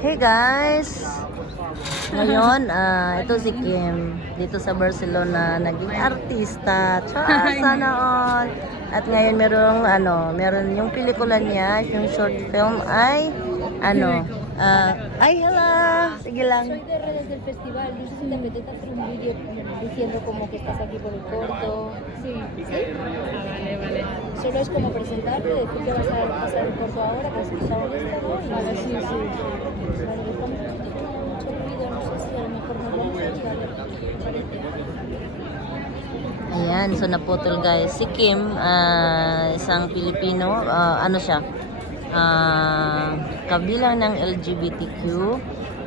Hey guys! Ngayon, ito si Kim. Dito sa Barcelona, naging artista. Char, sana all! At ngayon meron yung pelikula niya, yung short film ay, ay hello! Sige lang. Soy de redes del festival, no sé si te apetece hacer un vídeo diciendo como que estás aquí por el corto. Sí. ¿Sí? Vale, vale. Solo es como presentarte, decir que vas a pasar el corto ahora, que es protagonista, ¿no? Y vale, sí. Vale, estamos haciendo mucho ruido, no sé si a lo mejor nos vamos a echar. Ayan, so naputol guys. Si Kim, isang Pilipino, ano siya? Kabilang ng LGBTQ.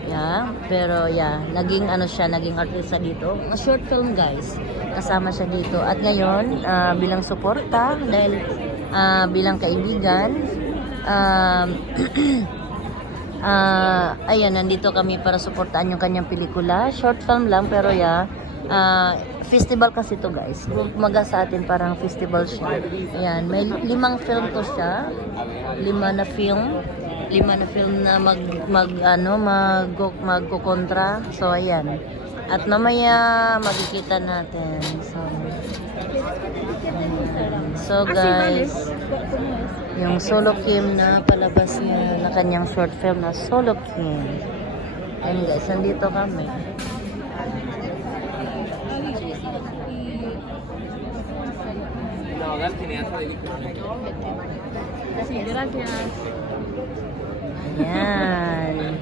Yeah, pero yeah, naging artista dito. Short film guys. Kasama siya dito. At ngayon, bilang suporta dahil bilang kaibigan, ayan, nandito kami para suportaan yung kanyang pelikula. Short film lang pero yeah, festival kasi to guys. Kumaga sa atin parang festival siya. Ayan, may 5 film to siya. 5 na film na magkokontra. So ayan. At mamaya makikita natin. So guys, yung Solo Kim na palabas niya na kanyang short film na Solo Kim. Ayan guys, nandito kami. Sí, gracias. Ayan.